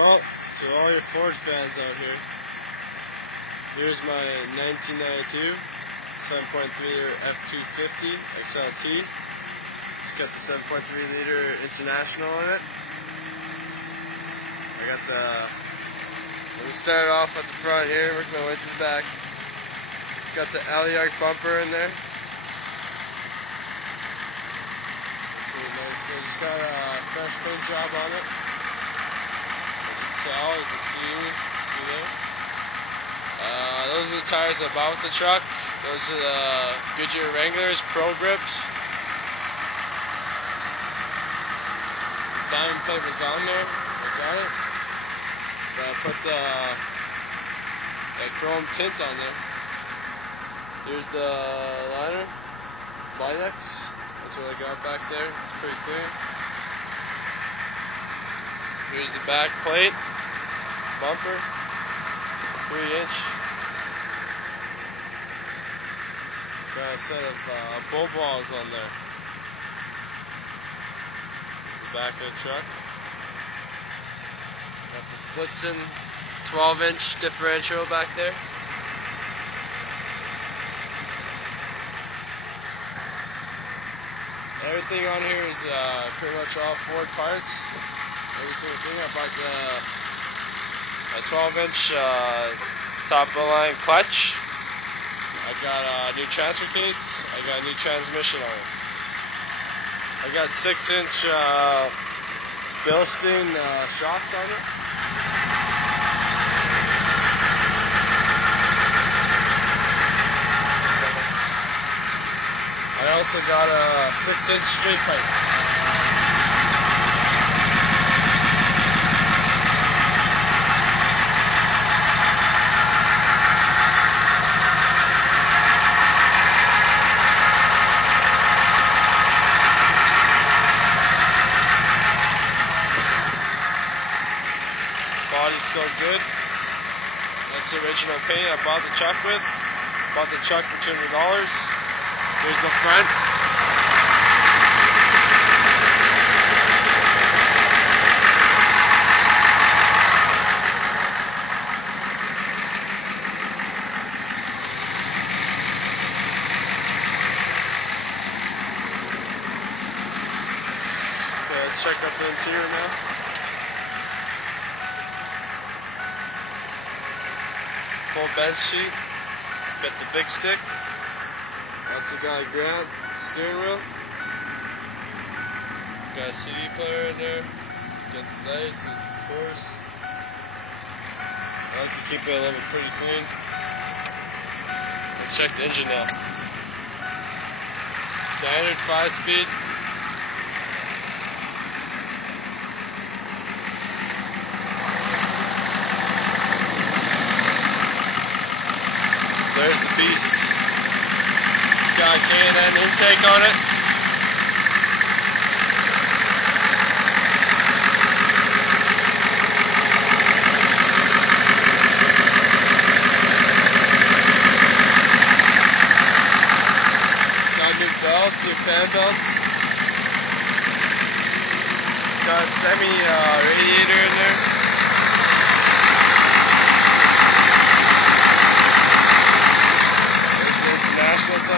Well, to all your Ford fans out here, here's my 1992 7.3-liter f-250 xlt. It's got the 7.3-liter International in it. Let me start off at the front here, work my way to the back. Got the alley arc bumper in there. Pretty nice. So just got a fresh paint job on it. Tell, you can see through there. Those are the tires above the truck. Those are the Goodyear Wranglers Pro Grips. Diamond plate was on there. I got it. But I put the chrome tint on there. Here's the liner, Linex. That's what I got back there. It's pretty clean. Here's the back plate, bumper, 3-inch. Got a set of bull balls on there. It's the back of the truck. Got the Splitson 12-inch differential back there. Everything on here is pretty much all Ford parts. Every single thing. I bought a 12-inch top of the line clutch. I got a new transfer case. I got a new transmission on it. I got 6-inch Bilstein shocks on it. I also got a 6-inch straight pipe. Body's still good. That's the original paint I bought the truck with. Bought the truck for $200. Here's the front. Okay, let's check out the interior now. Full bench seat, got the big stick, also got a ground steering wheel, got a CD player in there, got the dice and of course, I like to keep it a little bit pretty clean. Let's check the engine now. Standard 5-speed. There's the beast. It's got a K&N intake on it. It's got new belts, new fan belts. It's got a semi-radiator in there. Sign.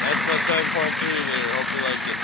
That's my 7.3 liter. Hope you liked it.